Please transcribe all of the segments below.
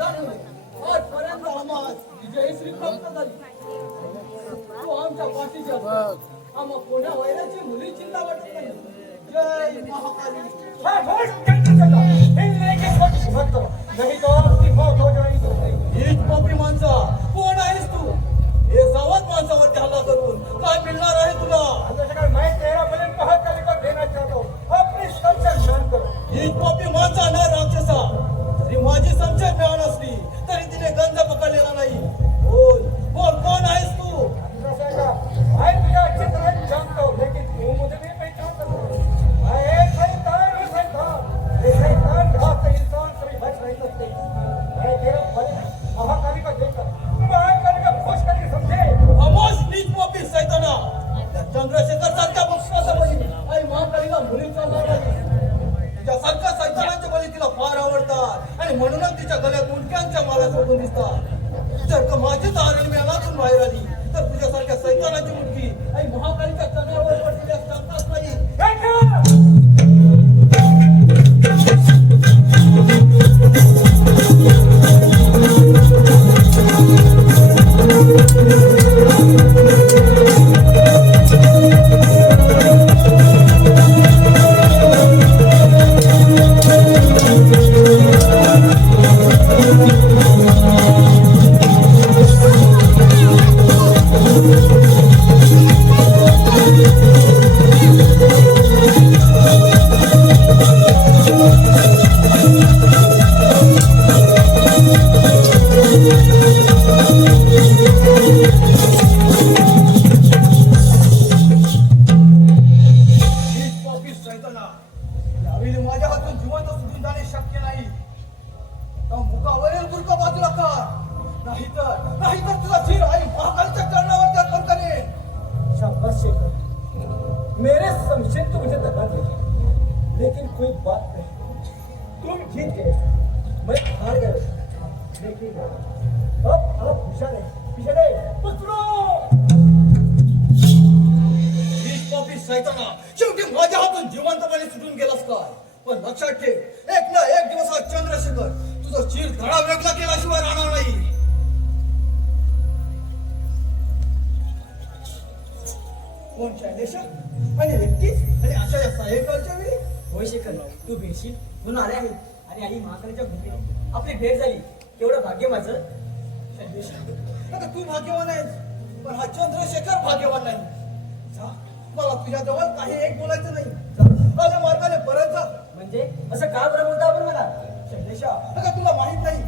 आजपर्यंत आम्हाला विजयश्री प्राप्त झाली. तू आमच्या पाठीशी असतो. आम्हा कोण्या वैराची मुली चिंता वाटत नाही. जय महाकाली. नहीं तो आपकी मौत हो जाएगी. हीच पोपी माणसा कोण आहेस तू? हे सावध माणसावरती हल्ला करून काय मिळणार आहे तुला? मैं तेरा बलिन महाकाली को देना चाहता हूँ. अपनी संशय शांत करो. हीच पोपी माणसा ना राक्षसा. जरी माझी संशय मिळाली असली तरी तिने गंज पकडलेला नाही. बोल बोल कोण आहेस तू? मैं तुझे अच्छी तरह जानता हूँ, लेकिन तू मुझे भी पहचानता हूँ. मैं एक शैतान हूँ. शैतान ये शैतान घात से इंसान कभी बच नहीं सकते. मैं तेरा बलिन महाकाली को देकर महाकाली को खुश करके समझे. खामोश नीच पोपी सैताना. त्या चंद्रशेखर सारख्या पक्षाचा बळी आणि महाकालीला मुली चालणार नाही. तुझ्यासारख्या सैतानाच्या बळी तिला फार आवडतात आणि म्हणूनच तिच्या गळ्यात मुंडक्यांच्या माला सोडून दिसतात. जर का माझी तारण मेलातून बाहेर आली तर तुझ्यासारख्या सैतानाची मुलगी आणि महाकालीच्या चंद्रावर पडलेल्या शकतात नाही. यावेळी माझ्या हातून जिवंत सुटून जाणे शक्य नाही. तर मुखावरील बुरका बाजूला कर. नाहीतर तुझा जीव आई महाकालीच्या कर्णावर अर्पण करेन. शाबाश शेखर, मेरे संशय तो मुझे दगा दे, लेकिन कोई बात नहीं. तुम जीत गए, मैं हार गया. लेकिन अब आप खुशा नहीं पिछड़े. हीच पापी सैताना, शेवटी माझ्या हातून जिवंतपणे सुटून गेलास काय? पण लक्षात ठेव, एक ना एक दिवस हा चंद्रशेखर तुझा चीर धडा वेगळा केल्याशिवाय राहणार नाही. कोण शैलेश आणि एकटीच आणि अशा या सायंकाळच्या वेळी? होय शेखर, तू भेटशील म्हणून आले आहे आणि आई महाकालीच्या भूमीत आपली भेट झाली. केवढं भाग्य माझं. शैलेश, आता तू भाग्यवान आहेस, पण हा चंद्रशेखर भाग्यवान नाही. जा, मला तुझ्याजवळ काही एक बोलायचं नाही. जा, मार्गाने परत जा. म्हणजे असं का बरं बोलता आपण मला? शैलेशा, अगं तुला माहित नाही,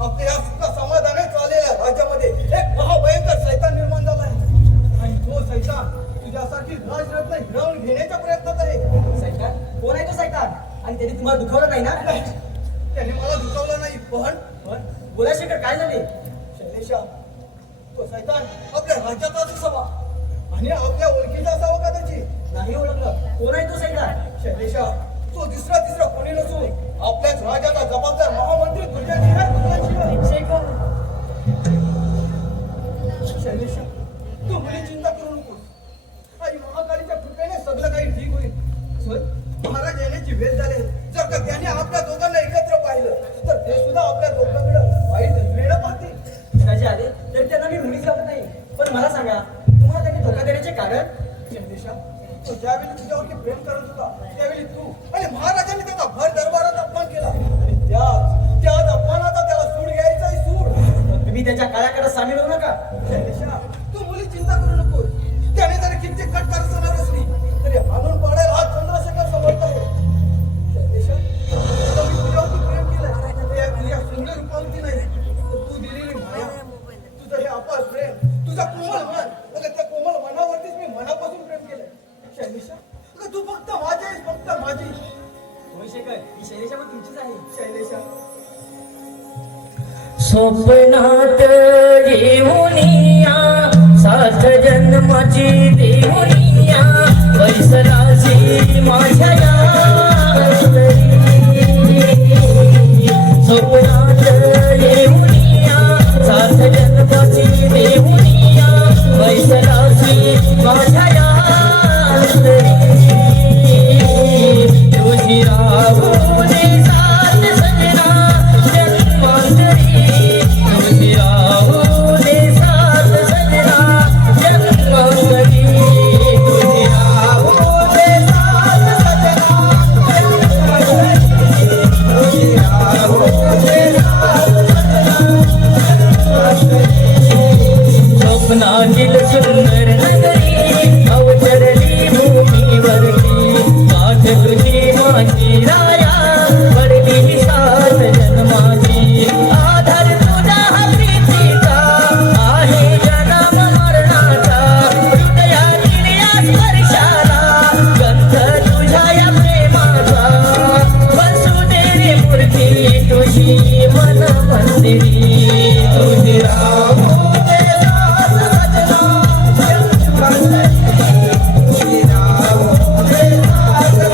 आपल्या या सुख समाधाने चाललेल्या राज्यामध्ये एक महाभयंकर सैतान निर्माण झाला आहे. आणि तो सैतान तुझ्यासाठी राजरत्न हिरावून घेण्याच्या प्रयत्नात आहे. सैतान? कोण आहे तो सैतान? आणि त्याने तुम्हाला दुखावलं नाही ना? त्याने मला दुखावलं नाही, पण बोला शेखर, काय झाले? शैलेशा, तो सैतान आपल्या राज्यातच असावा आणि आपल्या ओळखीचा असावा का त्याची? नाही ओळखलं. कोण आहे तो सैतान? शैलेशा, तो तिसरा कोणी नसून आपल्याच राज्याचा जबाबदार महामंत्री तुझ्या शेखर, शैलेशा, तू मुली चिंता करू नकोस. आणि महाकालीच्या कृपेने सगळं काही ठीक होईल. महाराज येण्याची वेळ झाली. जर का त्याने आपल्या दोघांना एकत्र पाहिलं तर ते सुद्धा आपल्या दोघांकडे वाईट नजरेनं पाहतील. राजे आले तर त्यांना मी मुलीच लावत नाही. पण मला सांगा, तुम्हाला त्यांनी धोका देण्याचे कारण? शैलेशा, तो ज्यावेळी तुझ्यावरती प्रेम करत होता त्यावेळी तू आणि महाराजांनी त्याचा भर दरबारात अपमान केला. आणि त्याच अपमानाचा त्याला सूड घ्यायचा आहे, सूड. तुम्ही त्यांच्या काळाकडे सामील होऊ नका. शैलेशा, तू मुली चिंता करू नकोस. त्याने जरी किती कट करणार असली तरी हाणून पाडायला हा चंद्रशेखर समर्थ आहे. शैलेशा, आता मी तुझ्यावरती प्रेम केलंय. तुझ्या सुंदर रूपावरती नाही, तर तू दिलेली माया, तुझं हे अपार प्रेम, तुझा कोमल मन, अगं त्या कोमल मनावरतीच मी मनापासून प्रेम केलंय. शैलेशा, अगं तू फक्त माझी आहेस, फक्त माझी. होय शेखर, ही शैलेशा पण तुमचीच आहे. शैलेशा, स्वप्नात येऊनिया सात जन्माची देऊनिया वैसराशी माझ्या स्वप्नात येऊनिया सात जन्माची देऊनिया वैसराशी माझ्या तुझी राहुने सात सजना जन्मांतरी तुझी राहो दे साथ सजना तुझी राहो दे साथ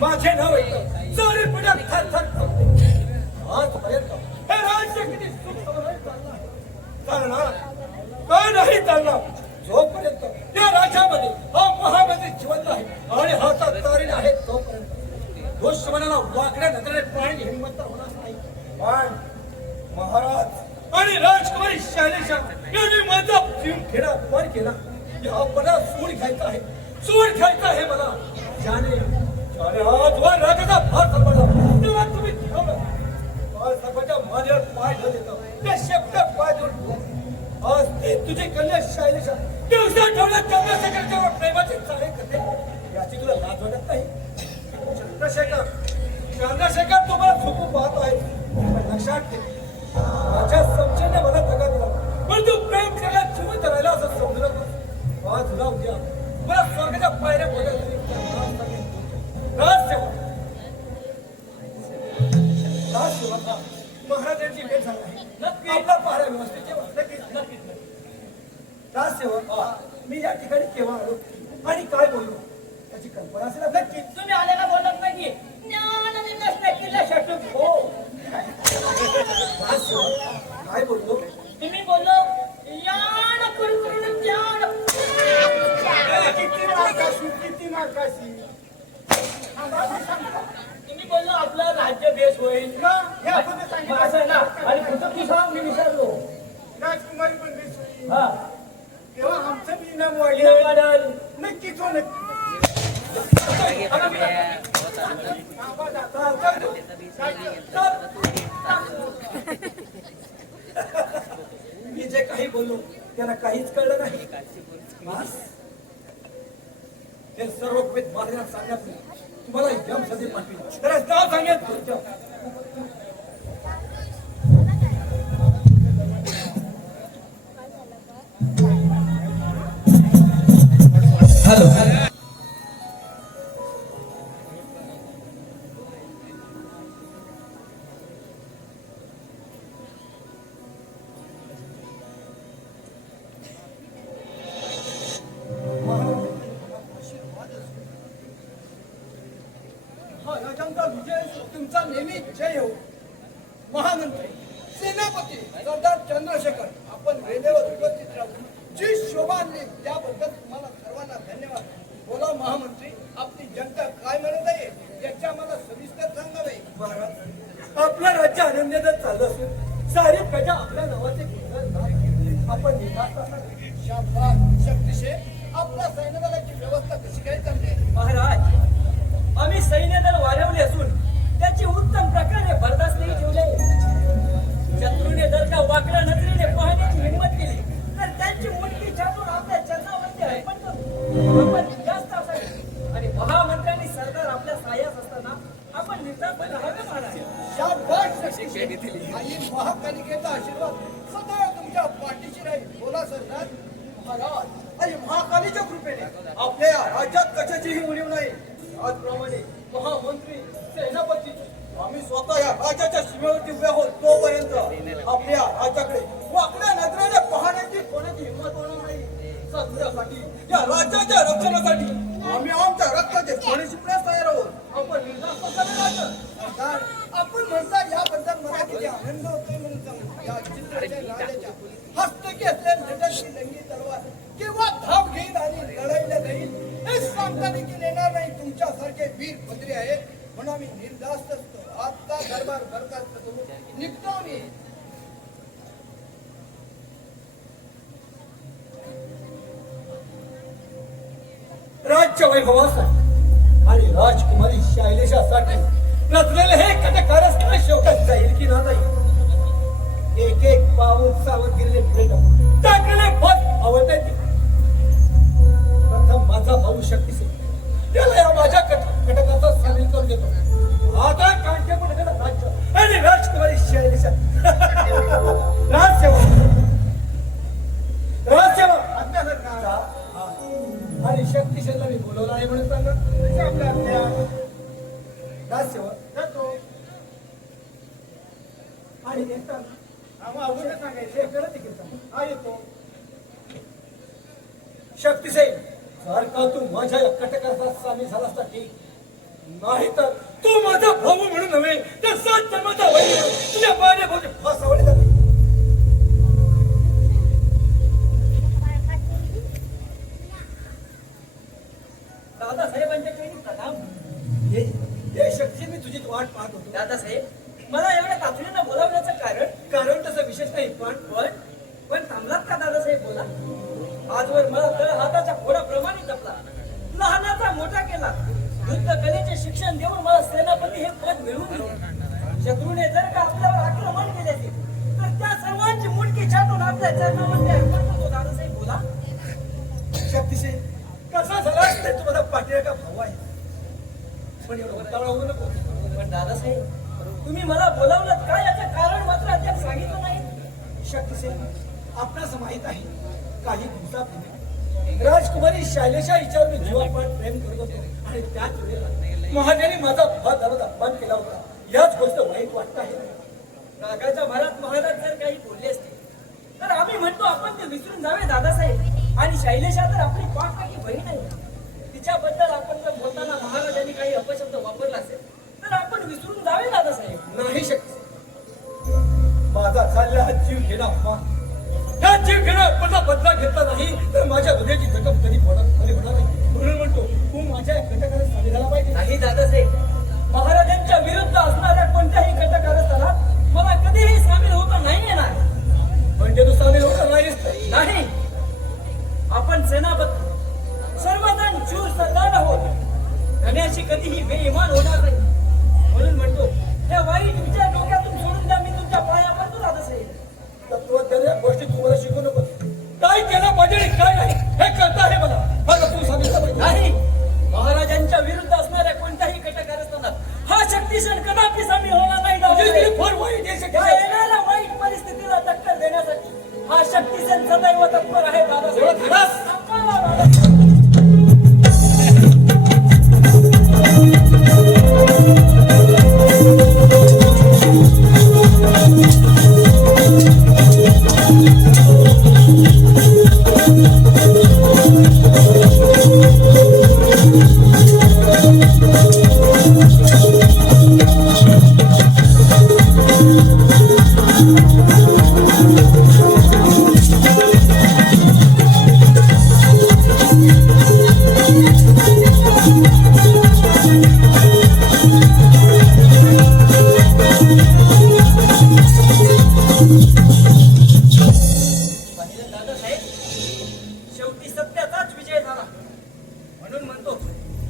माझे नाव ऐकलं सारी पिढ्या थरथर कापते. आजपर्यंत हे राज्य किती सुख समाधानी चालणार का नाही चालणार जोपर्यंत त्या राज्यामध्ये हा महामंत्री जिवंत आहे आणि हातात तारीण आहे तोपर्यंत दुश्मनाला वाकड्या नजरेने पाणी हिंमत होणार नाही. पण महाराज आणि राजकुमारी शैलेशा यांनी माझा जीव खेळा अपमान केला. या मला सूड घ्यायचा आहे, सूड घ्यायचा आहे मला. ज्याने आजवर राजाचा भार सांभाळला तेव्हा तुम्ही ठेवलं सर्वांच्या माझ्यावर पाय न देता त्या शेपट्या पाय जोडून आज ती तुझी कन्या शैलेशा दिवसा ठेवल्या चंद्रशेखरच्या प्रेमाचे चाळे करते. याची तुला लाज वाटत नाही? चंद्रशेखर तुम्हाला झोपून पाहतो आहे. पण लक्षात ठेव, माझ्या समजेने मला दगा दिला पण तू प्रेम करायला जिवंत राहिला असं समजू नको. आज तुला उद्या मला स्वर्गाच्या पायऱ्या बोलायला महाराजांची भेट झाली आहे. आपला पहारा व्यवस्थित ठेवा. राजसेवक मी या ठिकाणी केव्हा आलो आणि काय बोललो त्याची कल्पना असेल नक्की. तुम्ही आलेला बोलत नाही की ज्ञान आणि नसते किल्ला शटू. हो राजसेवक काय बोललो? तुम्ही बोललो यान कुरकुरून ज्ञान. किती नाकाशी तुम्ही बोललो आपलं राज्य बेस होईल हे आपण सांगितलं असं ना. आणि कुठं की सांग मी विचारलो. राजकुमारी पण दिसली हा तेव्हा आमचं बी इनाम हे वाढलं. वाढल. नक्कीच हो नक्की. मी जे काही बोललो त्यांना काहीच कळलं नाही. बस. हे सर्व भेद मारण्यात सांगण्यात तुम्हाला यम सदी पाठविलं तर नाव सांगेल. हॅलो राजांचा विजय तुमचा नेहमी जय हो. महामंत्री सेनापती सरदार चंद्रशेखर आपण वेळेवर उपस्थित राहून जी शोभा आणली त्याबद्दल तुम्हाला सर्वांना धन्यवाद. बोला महामंत्री, आपली जनता काय म्हणत आहे याची आम्हाला सविस्तर सांगावे. महाराज, आपलं राज्य आनंदात चाललं असून सारी प्रजा आपल्या नावाचे आपण शक्तिशे आपल्या सैन्यदलाची व्यवस्था कशी काय चालली आहे? महाराज, आम्ही सैन्यदल वाढवले असून त्याची उत्तम प्रकारे बरदास्तही ठेवले. शत्रूने जर का वाकड्या नजरेने पाहण्याची हिंमत केली तर त्यांची मुंडकी छापून आपल्या चरणावरती अर्पण करू. आपण जास्त असावे आणि महामंत्र्यांनी सरदार आपल्या सहाय्यास असताना आपण निर्धारपणे राहावे. महाराज, शाबास शक्तिशे. आई महाकालिकेचा आशीर्वाद सदैव तुमच्या पाठीशी राहील. बोला सरदार. महाराज, आणि महाकालीच्या कृपेने आपल्या राज्यात कशाचीही उणीव नाही. त्याचप्रमाणे महामंत्री सेनापती आम्ही स्वतः या राज्याच्या सीमेवरती उभे आहोत तोपर्यंत आपल्या राज्याकडे वाकड्या नजरेने पाहण्याची कोणाची हिंमत होणार नाही. सध्यासाठी या राज्याच्या रक्षणासाठी आम्ही आमच्या रक्ताचे पाणी शिपण्यास तयार आहोत. आपण निर्धास्त सरदार, आपण म्हणता याबद्दल मला किती आनंद होतोय म्हणून सांगू. या चित्राच्या राजाच्या हस्तकी असलेल्या झेंड्याची लंगी तलवार किंवा धाव घेईल आणि लढाईला जाईल हे सांगता देखील येणार नाही. तुमच्यासारखे वीर पदरी आहेत म्हणून आम्ही निर्धास्त असतो. आता दरबार बरखास्त करून निघतो आम्ही. राज्य वैभवासाठी आणि राजकुमारी शैलेशासाठी रचलेले हे कटकारस्थान शेवटा आणि येताना आम्हा अगोदर सांगायचे हे करत घेता हा येतो शक्तीसेन जर का तू माझ्या या कटकाचा सामील झाला असता ठीक नाही तर तू माझा भाऊ म्हणून नव्हे तर 7 जन्माचा वैरी म्हणून तुझ्या पायाने भोवती फासावले जाते दादासाहेबांच्या काही प्रणाम. हे शक्ती मी तुझी वाट पाहत होतो दादासाहेब मला एवढ्या तातडीनं बोलावण्याचं कारण तसं विशेष नाही पण थांबलात का दादासाहेब बोला आजवर मला तळ हाताच्या फोडाप्रमाणे जपला लहानाचा मोठा केला युद्ध कलेचे शिक्षण देऊन मला सेनापती हे पद मिळवून दिले शत्रूने जर का आपल्यावर आक्रमण केले असेल तर त्या सर्वांची मुंडकी छाटून आपल्या चरणामध्ये अर्पण करतो दादासाहेब बोला शक्तीसेन कसा झालास ते तुम्हाला पाठीला का भाऊ आहे पण एवढं उतावळा होऊ नको पण दादासाहेब तुम्ही मला बोलावलं का याचं कारण मात्र अद्याप सांगितलं नाही शक्तीसेन आपणास माहित आहे काही दिवसापूर्वी राजकुमारी शैलेशा हिच्यावर मी जीवापाड प्रेम करत होतो आणि त्याच वेळेला महाराजांनी माझा भात अपमान केला होता याच गोष्ट वाईट वाटत आहे रागाच्या भरात महाराज जर काही बोलले असते तर आम्ही म्हणतो आपण ते विसरून जावे दादासाहेब आणि शैलेशा तर आपली पाककाकी बहीण आहे तिच्याबद्दल आपण जर बोलताना महाराजांनी काही अपशब्द वापरला असेल तर आपण विसरून जावे दादासाहेब नाही शक्ती माझा चालला हा जीव घेणा अपमान हा जीव घेणा अपमानाचा बदला घेतला नाही तर माझ्या हृदयाची जखम कधी होणार नाही म्हणून म्हणतो तू माझ्या घटकाला सामील झाला पाहिजे नाही दादासाहेब महाराजांच्या विरुद्ध असणाऱ्या कोणत्याही घटकारस्थानात मला कधीही सामील होता नाही येणार म्हणजे तू सामील होणार नाहीस नाही आपण सेनापती सर्वजण शूर सरदार आहोत धन्याशी कधीही बेईमान होणार नाही म्हणून म्हणतो त्या वाईट विचार डोक्यातून सोडून द्या मी तुमच्या पाया पडतो दादासाहेब तत्वज्ञान या गोष्टी तुम्हाला शिकवू नको काय केलं पाहिजे आणि काय नाही हे कळतं आहे मला मला तू सामील झाला पाहिजे नाही महाराजांच्या विरुद्ध असणाऱ्या कोणत्याही घटकारस्थानात हा शक्तिशान कदापि सामील होणार नाही दादासाहेब. फार वाईट आहे या येणाऱ्या वाईट परिस्थितीला टक्कर देण्यासाठी हा शक्तिशान सदैव तत्पर आहे दादासाहेब. एवढा धडास? थांबा दादासाहेब. पाहिलं दादासाहेब शेवटी सत्याचाच विजय झाला म्हणून म्हणतो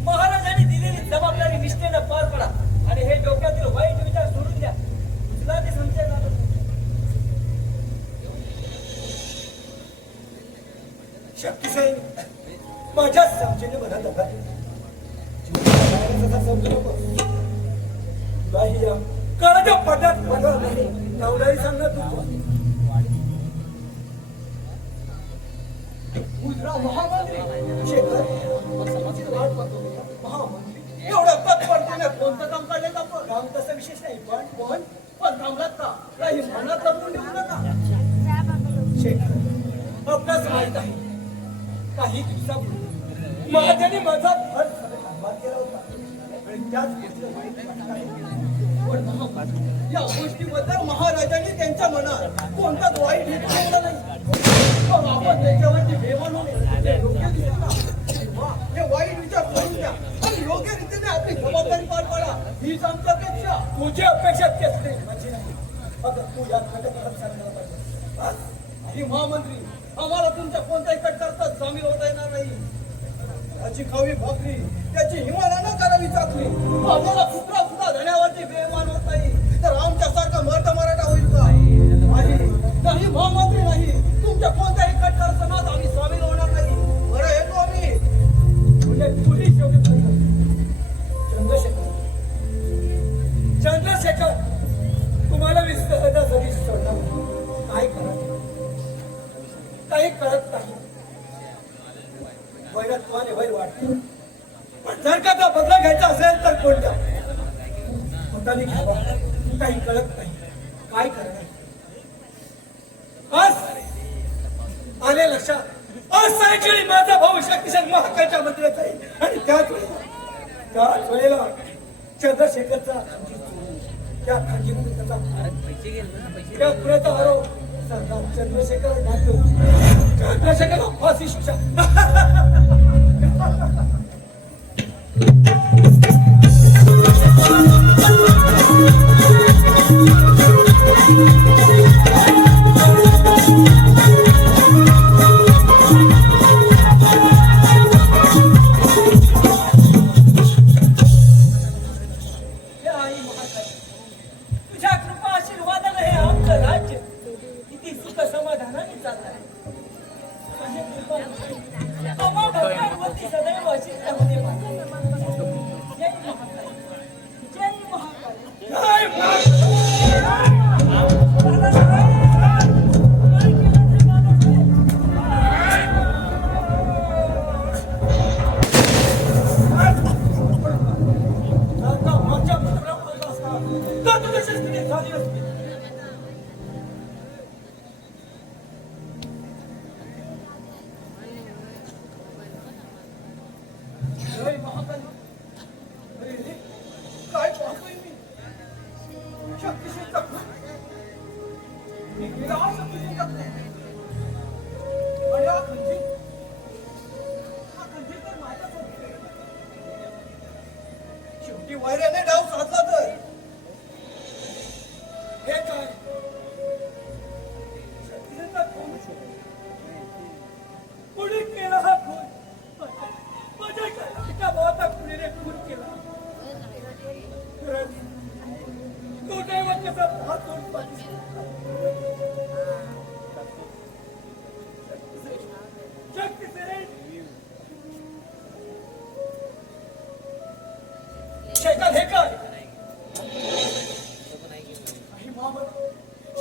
महाराजांनी दिलेली जबाबदारी निष्ठेनं पार पडा आणि हे डोक्यातील वाईट विचार सोडून द्या तुला ते संशय झालं शक्तीसेन माझ्या समजेने मला दगा समजू नको तुलाही या काळाच्या पटात मला नाही नवलाही सांगणार तू गुजरात महामंत्री शेखर वाट पाहतो मी. महामंत्री एवढ्या तत्परतेने कोणतं काम काढलं आपण काम तसं विशेष नाही पण थांबलात का काही मनात लपून देऊ नका शेखर आपणास माहित आहे काही दिवसापूर्वी महाराजांनी माझा भर सांभाळ केला होता आणि त्याच गोष्टीला वाईट वाटत आहे. पण या गोष्टीबद्दल महाराजांनी त्यांच्या मनात कोणताच वाईट हेतू ठेवला नाही पण आपण त्याच्यावरती बेमान होणे हे योग्य दिसतं का? तेव्हा हे वाईट विचार सोडून द्या आणि योग्य रीतीने आपली जबाबदारी पार पाडा हीच आमची अपेक्षा तुझी अपेक्षा तेच नाही माझी नाही अगं तू या घटकाला सांगायला पाहिजे हा? ही महामंत्री आम्हाला तुमच्या कोणत्याही कटकरतात सामील होता येणार नाही त्याची खावी भाकरी त्याची हिमालयानं करावी चाकरी आम्हाला कुत्रा सुद्धा धण्यावरती बेमान होत नाही तर आमच्यासारखा मर्द मराठा होईल का नाही महामंत्री नाही तुमच्या कोणत्याही कटकर सणात आम्ही सामील होणार नाही बरं येतो आम्ही म्हणजे तुझी शेवटी चंद्रशेखर चंद्रशेखर तुम्हाला मी सहजासहजी सोडणार काय करत काही कळत नाही वैरात तुम्हाला वैर वाटते पण जर का तो बदला घ्यायचा असेल तर कोणत्या काय करणार आज आले लक्षात आज सायंकाळी माझा भाऊ शक्तिशाली महाकालच्या मंदिरात जाईल आणि त्याच वेळेला चंद्रशेखरचा खंजीर चोरून त्या खंजीरमध्ये त्या पुण्याचा आरोप सरकार चंद्रशेखर घातलो चंद्रशेखरला फाशी शिक्षा तुझ्या कृपा आशीर्वादाने हे आमचं राज्य किती सुख समाधानाने चालत आहे. अमोघ भक्तांवरती सदैव अशीच राहू दे माता. जय महाकाली, जय महाकाली. जय महाकाली. आता माझ्या मित्राला बोलला असता तर तुझ्या शस्त्राने झाली असती. जय महाकाली. अरे रे, काय पाहतोय मी? शक्तिशालीचा खून. मी गेला हा शक्तिशालीचा खून. आणि हा खंजीर तर माझाच होता. शेवटी वैऱ्याने डाव साधला तर हे काय शक्तीचा खून कुणी केला हा खून माझ्या एका भावाचा कुणीने खून केला खरंच तो दैवतेचा हात तोड पाहिजे शक्ती शेखर हे काय काही महामंत्री,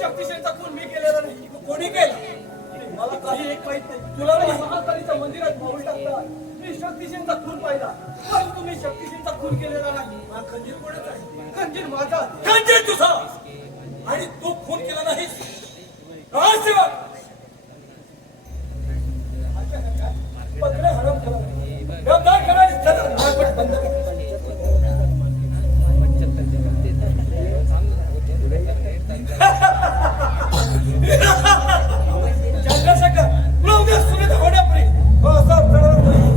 शक्तिशालीचा खून मी केलेला नाही. कोणी केला मला काही एक माहित नाही. तुला मी महाकालीच्या मंदिरात पाऊल टाकता मी शक्तिशालीचा खून पाहिला पण तुम्ही शक्तिशालीचा खून केलेला नाही. हा खंजीर कोणाचा आहे खंजीर माझा. खंजीर तुझा आणि तू खून केला नाहीस राजसेवक पत्र हरम करा व्यवधान करायला त्याचा नागपट बंद करा चंद्रशेखर तुला उद्या सुविधा होण्यापूर्वी असा प्रणाम नाही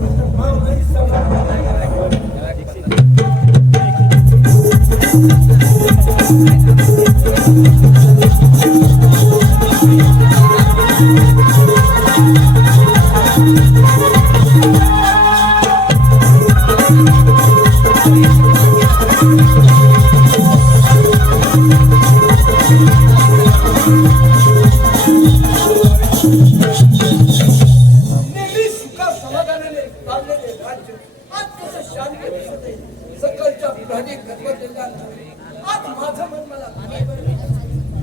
नेहमी सुखा समाधानाने चाललेले राज्य आज कसं शांत दिसत आहे. सकाळच्या प्रहरी गजबजलेल्या आज माझं मन मला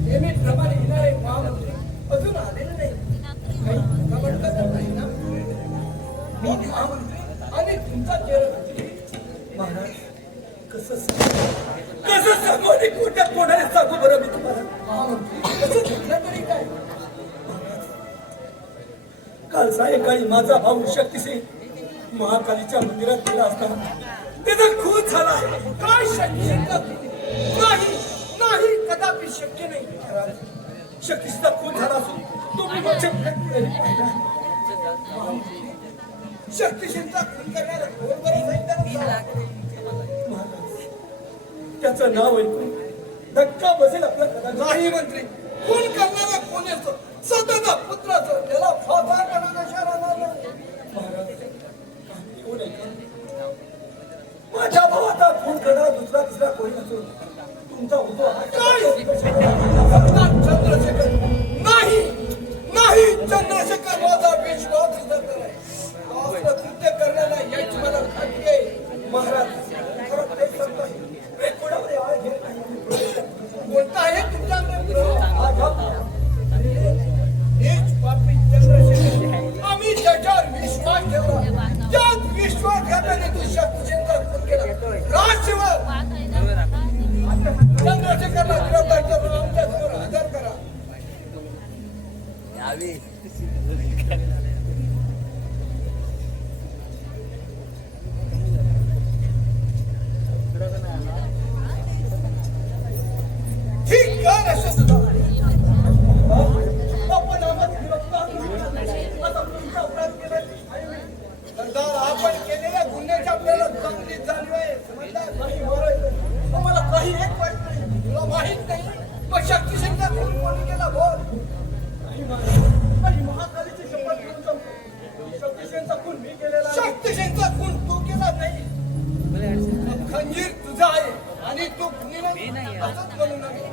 नेहमीप्रमाणे येणारे महामंत्री अजून आलेले नाही. काही कबडकं तर नाही ना? मी महामंत्री आणि तुमचा चेहरा महाराज कसं सांगू आणि कोणत्या कोणाने सांगू बरं मी तुम्हाला महामंत्री कसं घेतलं तरी काय? काल सायंकाळी माझा भाऊ शक्तिसिंह महाकालीच्या मंदिरात गेला असताना त्याचा खून झाला आहे. काय शक्य नाही नाही कदापि शक्य नाही. शक्तीचा खून झाला असून तुम्ही माझ्या पाहिला शक्तिशालीचा खून करणारा कोण बरं जाईल त्याला? महाराज त्याचं नाव ऐकून धक्का बसेल आपला कदाचित नाही मंत्री, खून करणारा कोण असतो? स्वतःचा पुत्र असतो त्याला फासा करणारा शहराला नाही. महाराज येऊ नये का? माझ्या भावाचा खून करणारा दुसरा तिसरा कोणी नसून तुमचा होतो काय? सरदार चंद्रशेखर नाही नाही चंद्रशेखर माझा विश्वासघातक आहे. असलं कृत्य करण्याला याची मला खात्री आहे. महाराज खरं ते सांगताय मी कोणावर आळ घेत नाही कोणता आहे तुमचा मित्र? हा घ्या. हेच पापी चंद्रशेखर आम्ही त्याच्यावर विश्वास ठेवला. त्याच विश्वासघाताने तू शक्तिशालीचा खून केला. राजसेवक चंद्रशेखरला गिरफ्तार करून आमच्या समोर ठीक आहे अशोक दादा. आपण आम्हाला गिरफ्तार करू. आता कोणता अपराध केला? सरदार, आपण केलेल्या गुन्ह्याची आपल्याला चांगली जाणीव आहे. समजलं? काही मारायचं आम्हाला काही एक वाईट नाही. तुला माहित नाही मग शक्तिसेनचा खून कोणी केला? बोल. नाही महाराज, माझी महाकालीची शपथ घेऊन सांगतो, शक्तिसेनचा खून मी केलेला आहे. शक्तिसेनचा खून तू केला नाही. खंजीर तुझा आहे आणि तू खुनी नाही असंच म्हणू नये.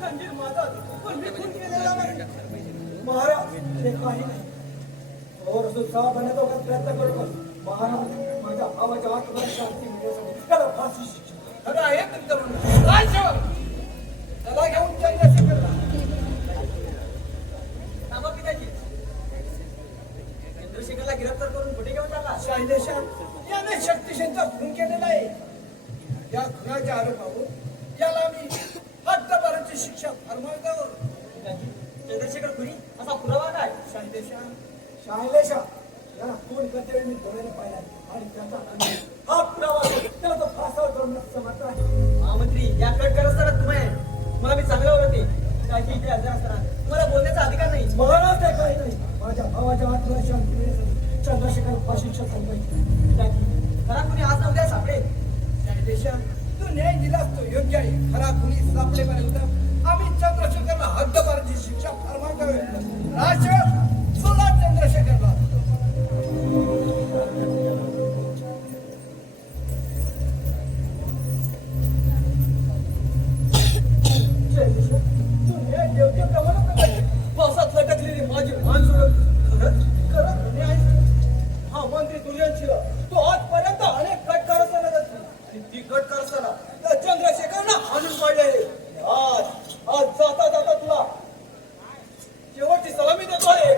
खंजीर माझा पण मी खून केलेला नाही. महाराज हे काही नाही और सुद्धा बनतो का प्रयत्न करू महाराज माझ्या भावाच्या आत्म्याला शांती मिळण्यासाठी त्याला फाशी शिक्षा. खरं आहे तुमचं म्हणणं. राजसेवक, त्याला घेऊन चंद्रशेखरला. थांबा पिताजी. चंद्रशेखरला गिरफ्तार करून कुठे घेऊन चालला? शैलेशा याने शक्तिसेनचा खून केलेला आहे. या खुनाच्या आरोपावर याला मी हद्दभराची शिक्षा फरमावतो. पिताजी, चंद्रशेखर खुनी असा पुरावा काय? शैलेशा, शायलेशा याला कोण करते मी डोळ्याने पाहिला आणि त्याचा हा पुरावा आहे. त्याला तो फासावर करण्यास समर्थ आहे. महामंत्री, या कट करत असताना तुम्ही मला मी चांगलं ओळखते. पिताजी इथे हजर असताना तुम्हाला बोलण्याचा अधिकार नाही. महाराज ते काही नाही माझ्या भावाच्या आत्म्याला शांती मिळण्यासाठी चंद्रशेखर फाशी शिक्षा संपायची. पिताजी, खरा कुणी आज ना उद्या सापडेल. शैलेशा, तू न्याय दिलास तो योग्य आहे. खरा खुनी सापडेपर्यंत आम्ही चंद्रशेखरला हद्दभराची शिक्षा फरमावतो. राजसेवक, सोडा चंद्रशेखरला. शैलेशा तू हे योग्य प्रमाणात करायचे. पावसात लटकलेली माझी मान सोडत खरं न्याय. हा मंत्री दुर्योधनशिला तो आजपर्यंत अनेक कट कारस्थानात असतो आणि ती कट कारस्थाना त्या चंद्रशेखरला हाणून पाडले. आज जाता जाता तुला शेवटची सलामी देतो आहे.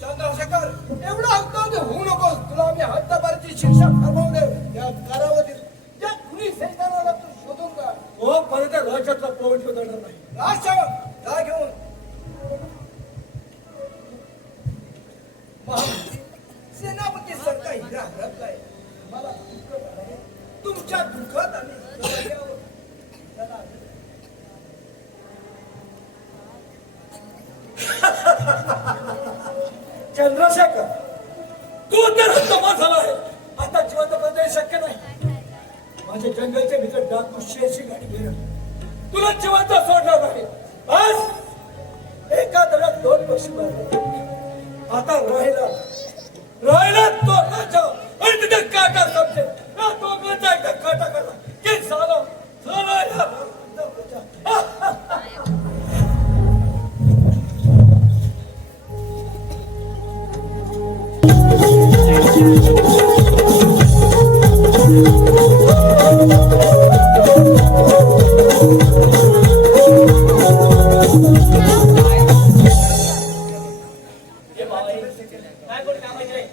चंद्रशेखर, एवढा हक्काने होऊ नकोस. तुला आम्ही हद्दभराची शिक्षा फरमावून देऊ. या कारावधीत या खुनी सैतानाला तू शोधून काढ. तो परत राज्यातला प्रवृत्ती होणार नाही. राजसेवक, जा घेऊन. महामंत्री, सेनापती सरकार हिरा हरपलाय. मला दुःख झालंय. तुमच्या दुःखात आम्ही सहभागी आहोत. चला. चंद्रशेखर तू तर हद्दपार झाला आहे. आता जिवंत बंद शक्य नाही. माझे जंगलचे मित्र डाकू शेरची गाडी घेणार तुला जिवंत सोडणार नाही. बस एका दगडात दोन पक्षी मारले. आता राहिला तो राजा आणि तिथे काटा समजे ना दोघांचा एकदा काटा करा की झालं या काय कोणी कामाचे नाही.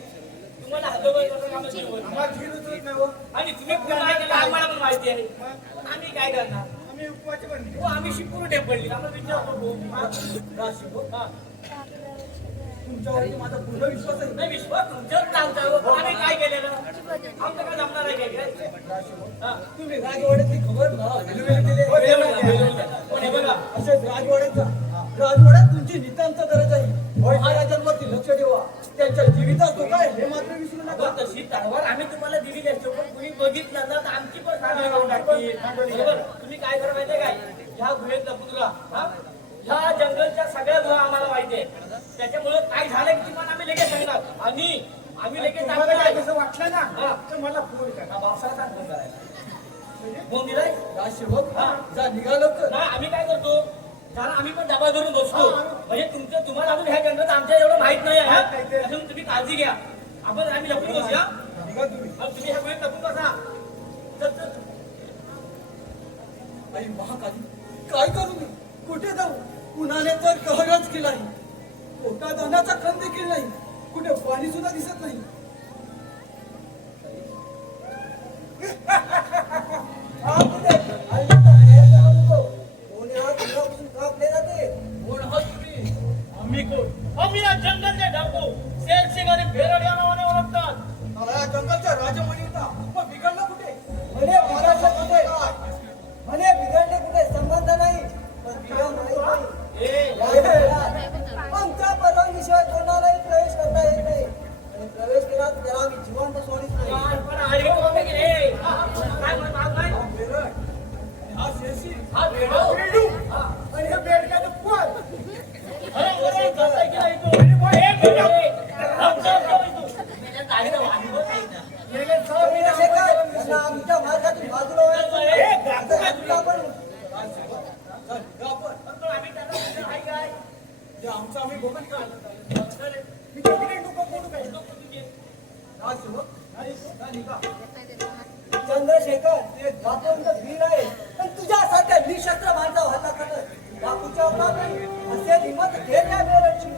तुम्हाला हद्दभर करून कामाची होत नाही. आम्हाला धीर उतरत नाही हो. आणि तुम्ही पुन्हा काय केलं आम्हाला पण माहिती आहे. आम्ही काय करणार? आम्ही उपवाची बनली. हो, आम्ही शिकून टेपडली. आम्हाला विचारतो राजसेवक, तुमच्यावरती माझा पूर्ण विश्वास आहे. नाही विश्वास तुमच्यावर चालतं. आम्ही काय केलेलं आमचं काय जमणार आहे काय? हा. तुम्ही राजवाड्यातली खबर वेलवेल केली. पण हे बघा, असेच राजवाड्यात तुमची नितांत गरज आहे. महाराजांवरती लक्ष ठेवा. त्यांच्या जीवितात तो काय हे मात्र विसरू नका. पण तशी तलवार आम्ही तुम्हाला दिलेली असतो. पण कुणी बघितलं ना तर आमची पण काढून टाकतील. बरोबर? तुम्ही काय करा माहितीये काय? ह्या गुहेत लपून राहा. हा? ह्या जंगलच्या सगळ्या गुहा आम्हाला माहिती आहे. त्याच्यामुळे काय झालं की तुम्हाला आम्ही लगेच सांगणार. आम्ही लगेच तुम्हाला काय सांगणार. तसं वाटलं ना हा. तर मला फोन करा. बापाला सांग फोन करायला. फोन दिलाय? राजसेवक हा. जा निघा लवकर. नाही आम्ही काय करतो कारण आम्ही पण डबा धरून बसतो. हा. म्हणजे तुम्हाला अजून ह्या जंगलात आमच्या एवढं माहित नाही आहे. माहित नाही ते. अजून तुम्ही काळजी घ्या. आम्ही लपून बसूया. निघा तुम्ही. तुम्ही ह्या वेळेत लपून बसा. चल. आई महाकाली काय करू मी? कुठे जाऊ? उन्हाने तर कहरच केलाय. पोटात अन्नाचा कण देखील नाही. कुठे पाणी सुद्धा दिसत नाही. कोण आहात तुम्ही? आम्ही कोण? आम्ही या जंगलचे डाकू शेर शिंगारी बेरड या नावाने ओळखतात. मला या जंगलच्या राजमणीचा मग बिघडला कुठे? म्हणे बिघडलं कुठे? म्हणे बिघडले कुठे? संबंध नाही पण बिघड माहित नाही. आमच्या परवानगीशिवाय कोणालाही प्रवेश करता येत नाही आणि प्रवेश केला तर त्याला आम्ही जिवंत सोडीत नाही. पण अरे बाबा की रे. काय म्हणतात काय? बेरड. हा शेरशी. हा बेडू. हा. आणि हे बेडक्याचं पोर. अरे बरोबर कसं केलं इथं? हे बेडू. आमच्या इथं. त्याच्या दाढीला वाढवत नाही ना. गेले 6 महिने शेखर यांना आमच्या मार्गातून बाजूला व्हायचं. आता ह्यातून आपण राजसेवक जा निघा आपण. पण आम्ही त्यांना म्हणलं, "हाय काय?" जे आमचं आम्ही बघत काय. चालेल. मी तिकडे नको बोलू काही. राजसेवक जा निघा. चंद्रशेखर ते बापूंचं वीर आहे पण तुझ्यासारख्या निशस्त्र माणसा हल्ला करत बापूच्या होणार नाही असे हिंमत घे त्या बेरडची.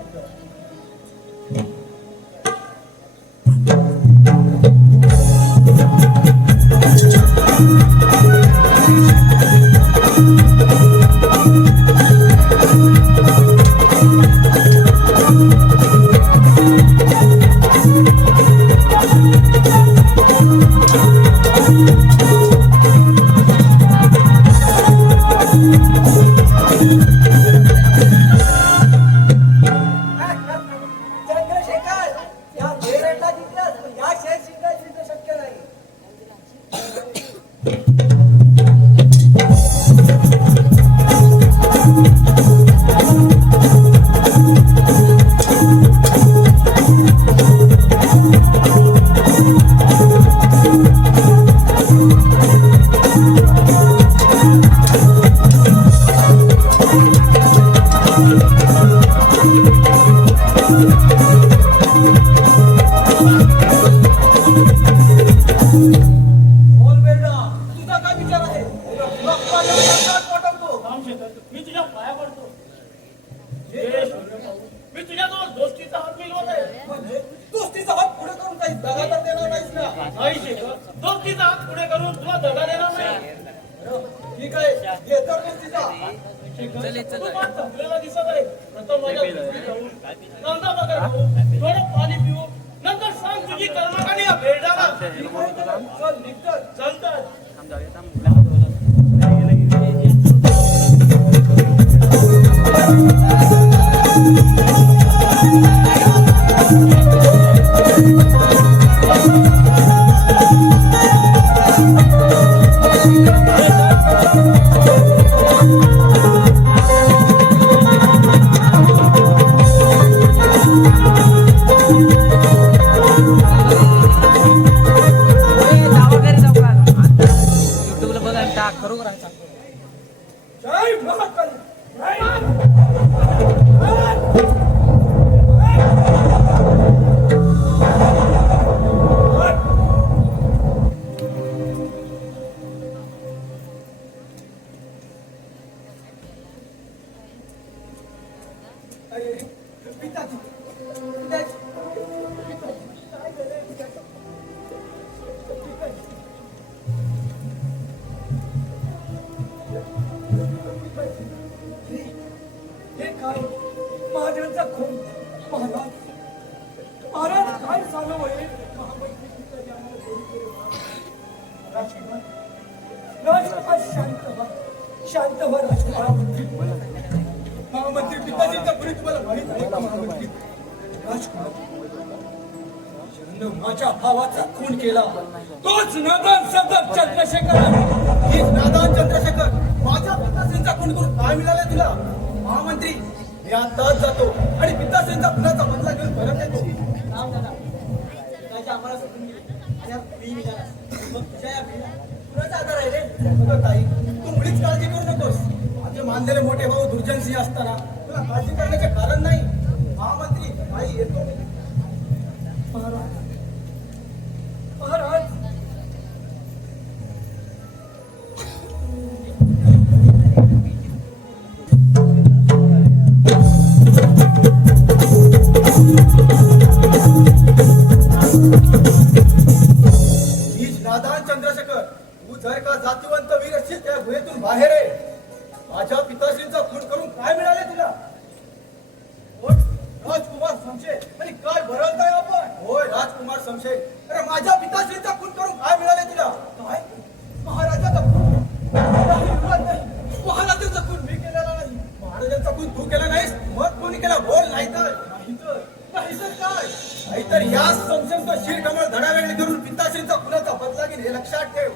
चंद्रशेखर या बेरडला जिंकलास पण या शेर शिंगाला जिंकणं शक्य नाही. बोल बेरडा तुझा काय विचार आहे? बाप्पा एवढा का पटकतो? थांब शेखर, मी तुझ्या पाया पडतो. मी तुझ्याजवळ दोस्तीचा हात मिळवत आहे. म्हणजे दोस्तीचा हात पुढे करून काही दगा तर देणार नाहीस ना? नाही शेखर, दोस्तीचा हात पुढे करून तुला दगा देणार नाही. ठीक आहे घे तर दोस्तीचा. शेखर, तू फार थकलेला दिसत आहे. प्रथम माझ्या घरी जाऊ, कांदा वगैरे खाऊ, थोडं पाणी पिऊ, नंतर सांग तुझी कर्मकांडी या बेरडाला. ठीक आहे तर चल निघतात. चालतात. युट्यूबला बघा आणि टाक खरोखर आहे चांगलं. जय महाकाली. अरे पिताजी पिताजी काय झालंय पिताजी? हे काय महाराजांचा खून. महाराज महाराज काय झालं होईल? राजकुमार शांत व्हा राजकुमार. महामंत्री पिताजींचा पुढे तुम्हाला माहित आहे का महामंत्री? राजकुमार ज्यानं माझ्या भावाचा खून केला तोच नादान सदर चंद्रशेखर आहे. हीच नादान चंद्रशेखर माझ्या पिताजींचा खून करून काय मिळाले तुला? महामंत्री मी आताच जातो आणि पिताश्रींचा पुण्याचा बदला घेऊन परत येतो. राम दादा पिताजी आम्हाला सोडून गेले आणि आज तूही निघालास. मग तुझ्या या भीला कुणाचा आधार आहे रे? अगं ताई तू मुळीच काळजी करू नकोस. माझे मानलेले मोठे भाऊ दुर्जन सिंह असताना तुला काळजी करण्याचे कारण नाही. महामंत्री आई येतो. महाराज महाराज हीच नादान चंद्रशेखर तू जर का जातीवंत वीर असशील त्या गुहेतून बाहेर आहे. माझ्या पिताश्रींचा खून करून काय मिळाले तुला? कोण? राजकुमार संशय आणि काय भरवताय आपण? होय राजकुमार संशय. अरे माझ्या पिताश्रींचा खून करून काय मिळाले तुला? काय? महाराजाचा खून नाही, युवराज नाही. महाराजांचा खून मी केलेला नाही. महाराजांचा खून तू केला नाहीस मग कोणी केला? बोल. नाहीतर काय? नाहीतर या संशयचा शिर कमळ धडावेगळे करून पिताश्रींचा खुनाचा बदला घेईल हे लक्षात ठेव.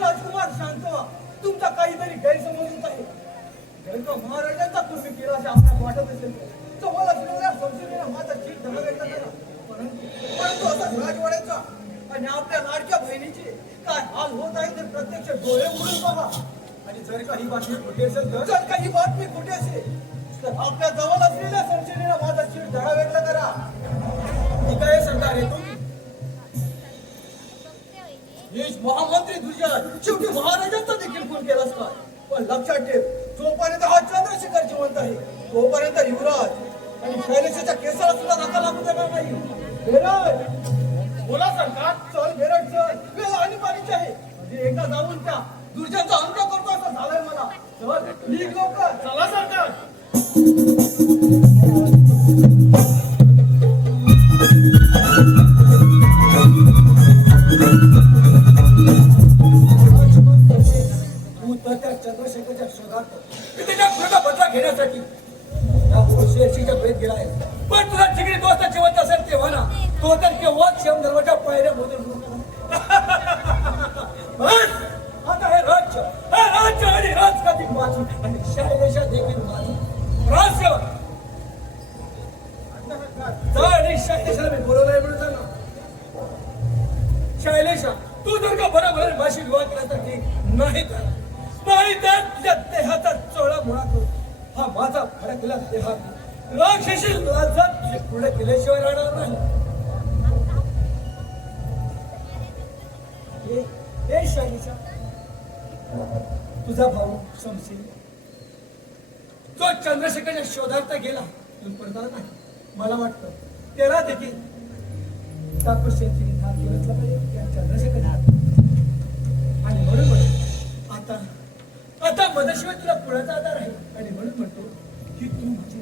राजकुमार शांत व्हा. तुमचा काहीतरी गैरसमज होत आहे. जर का महाराजांचा खून मी केला असे आपल्याला वाटत असेल तर मला असलेल्या संशयाने माझा शिर धडावेगळा करा. परंतु असाच राजवाड्याचा आणि आपल्या लाडक्या बहिणीचे काय हाल होत आहे ते प्रत्यक्ष डोळे उघडून पहा. आणि जर का ही बातमी खोटी असेल तर जर का ही बातमी खोटी असेल तर आपल्या जवळ असलेल्या संशयाने माझा शिर धडावेगळा करा. ठीक आहे सरदार येतो. हीच महामंत्री दुर्जन शेवटी महाराजांचा देखील खून केलास काय? पण लक्षात ठेव जोपर्यंत हा चंद्रशेखर जिवंत आहे तोपर्यंत युवराज आणि शैलेशाच्या केसाला सुद्धा धक्का लागू देणार नाही. बेरड बोला सरकार. चल बेरड चल. वेळ आणि पाणीची आहे म्हणजे एकदा जाऊन त्या दुर्जनचा अंत करतो असं झालंय मला. चल निघ लवकर. चला सरकार. तू तर त्या चंद्रशेखरच्या शोधात मी त्याच्या खुनाचा बदला घेण्यासाठी या शेरशीच्या भेट गेला आहे. पण तुझा जिगरी दोस्त जिवंत असेल तेव्हा ना तो तर केव्हाच शंभरच्या पायऱ्या मोदून बस. आता हे राज्य आणि राजगादी माझी आणि शैलेशा देखील माझी. राज्य आणि शैलेशाला मी बोलवलंय म्हणून सांगा. शैलेशा तू जर का बरोबर माझी विवाह केल्यासाठी नाही तर तुझ्या देहाचा चोळा मुळा करू. हा माझा फडकला देहात राक्षसी लाजात पुढे केल्याशिवाय राहणार नाही. हे शैलेशा तुझा भाऊ शमशी तो चंद्रशेखरच्या शोधार्थ गेला पण पडणार नाही. मला वाटतं त्याला देखील ठाकूर शेठजीने ठार केलं पाहिजे या चंद्रशेखर आणि म्हणून आता मदशिवाय तुला पुण्याचा आधार आहे आणि म्हणून म्हणतो की तू माझी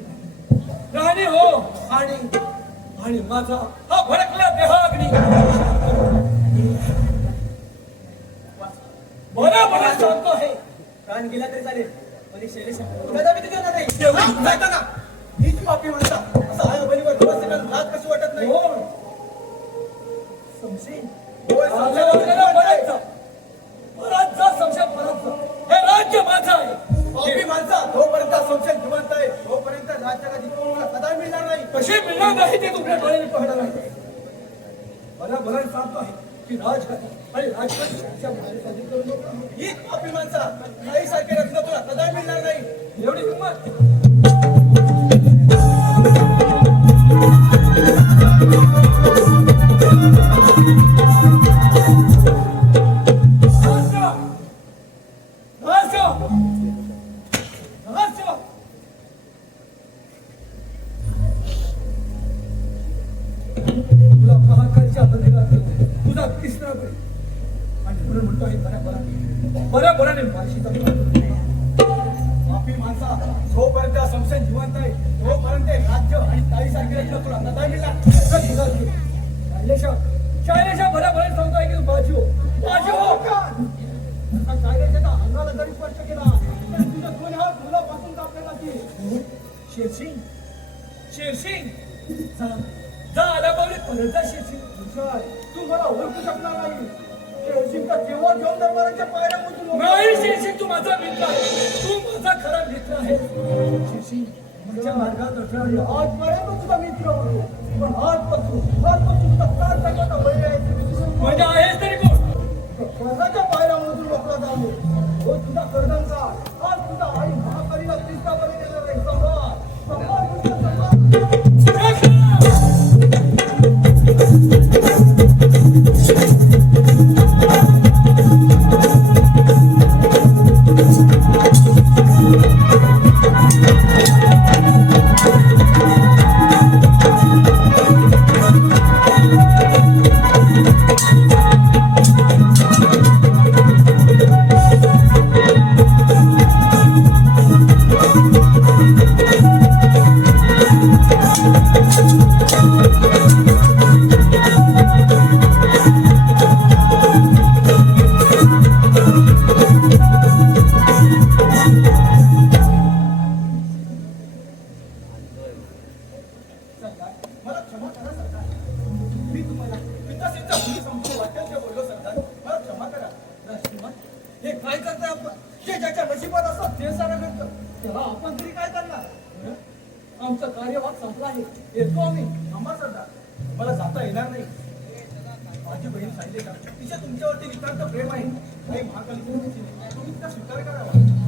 राणी हो आणि माझा हा भडकला देहाग्नी बरोबर सांगतो आहे. प्राण गेला तरी चालेल पण एक शैलेश दादा मी तिथे नाही एवढं जायचं ना. हीच पापी म्हणता असं आहे बहिणीवर दिवस लाज कशी वाटत नाही. संशय होय हे राज्य माझं आहे. पापी माणसा जोपर्यंत संशय जिवंत आहे तोपर्यंत राज्याला जिंकून कदा मिळणार नाही. कशी मिळणार नाही ते तुमच्या डोळ्याने पाहणार आहे. मला बरं सांगतो आहे की राजगादी आणि राजकारणच्या बाहेर करू नका. हीच पापी माणसा काही सारखे रत्न तुला कदा मिळणार नाही. एवढी किंमत तुला महाकालच्या मंदिरात तुझा कृष्णा बळी आणि म्हणून म्हणतो आहे बऱ्यापराने माशीचा पापी माणसा जोपर्यंत संशय जिवंत आहे तोपर्यंत राज्य आणि काही सारखे रत्न तुला कदा मिळणार. शैलेशा बऱ्यापराने सांगतोय की माझी हो कायद्याच्या अंगाला जरी स्पर्श केला तरी तुझं दोन हात मुलापासून कापले जातील. शेरसिंग जा आला पावले परत जा शेरसिंग. तू मला ओळखू शकणार नाही. शेरसिंगचा जेव्हा घेऊन दरबाराच्या पायऱ्या मोजून नाही शेरसिंग तू माझा मित्र आहे. तू माझा खरा मित्र मित्र आहेस. शिशी, माझ्या मार्गात अडथळा आजपर्यंत तुझा मित्र होतो, पण आजपासून तुझा प्राण टाकायचा वैर आहे. म्हणजे आहेस तरी कोण? कर्णाच्या पायऱ्यामधून मोकळा जाऊ. हो तुझा कर्णांचा, आज तुझा आई महाकालीला कृष्णा बळी देणार आहे. संभाळ कृष्ण, संभाळ. सरकार, मला क्षमा करा सरकार. मी तुम्हाला पिताश्रीच्या मुली समजून वाटेल ते बोललो सरकार. मला क्षमा करा. श्रीमान, हे काय करताय आपण? ते ज्याच्या नशिबात असतात ते सारं घडतं. तेव्हा आपण तरी काय करणार? हं? आमचं कार्यभाग संपला आहे. येतो आम्ही. थांबा सरकार, मला जाता येणार नाही. माझी बहीण सांगितले का तिच्या तुमच्यावरती नितांत प्रेम आहे. काही महाकाली तुम्ही तिचा स्वीकार करावा.